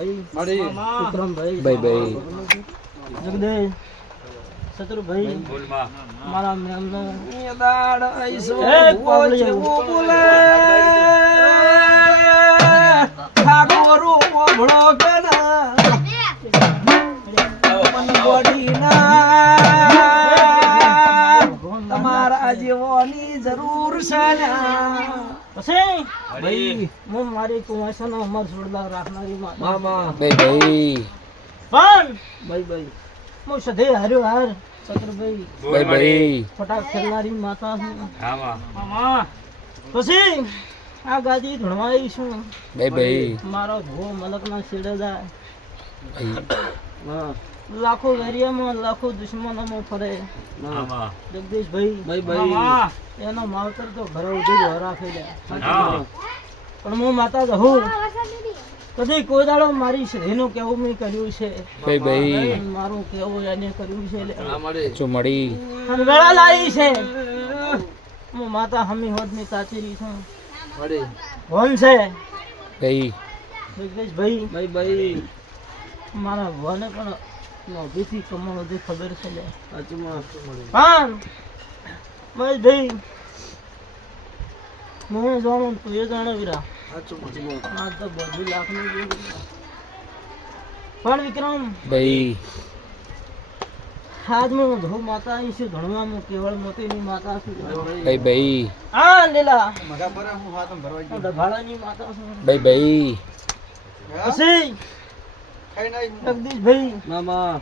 ભાઈ વિક્રમ ભાઈ ભાઈ જગદીશ સતુર ભાઈ મારા મેમનો દાડ આઈસો પાવલી બોલે ઠાકોરો ઓભળો કના મન બોડીના તમારા જેવોની જરૂર છે પછી ભાઈ હું મારી કુવાસનો અમર છોડલા રાખનારી મામા ભાઈ પણ ભાઈ હું સધે હાર્યો હાર સતુરભાઈ ભાઈ ફટાક ખેલનારી માતા છું મામા પછી આ ગાદી ધણવાઈ છું ભાઈ મારો ભો મલકના છેડે જાય હા લાખો વેરિયામાં લાખો દુશ્મનોમાં ફરે જગદીશભાઈ ભાઈ એનો માવતર તો ઘરે ઉધી જ રાખી દે પણ હું માતા કહું કદી કોઈ દાડો મારી શ્રીનું કેવું મેં કર્યું છે ભાઈ મારું કેવું એને કર્યું છે ચુમડી અને વેળા લાવી છે હું માતા હમી હોદની કાચેરી છું ભણ છે ભાઈ જગદીશભાઈ ભાઈ મારા ભને પણ નોભીથી કમાણો જે ખબર છે લે સાચુમાં પણ મહેશભાઈ હું જાણું તું એ જાણે વીરા સાચુમાં આ તો 2 લાખની પણ વિક્રમ ભાઈ આજ હું ધો માતા અહીં છું ધણવામાં કેવળ મોતીની માતા છું ભાઈ આ લીલા મગા પર હું હાથ ભરવા હું ડભાડાની માતા છું ભાઈ પછી ખાઈ નાઈ જગદીશભાઈ મામા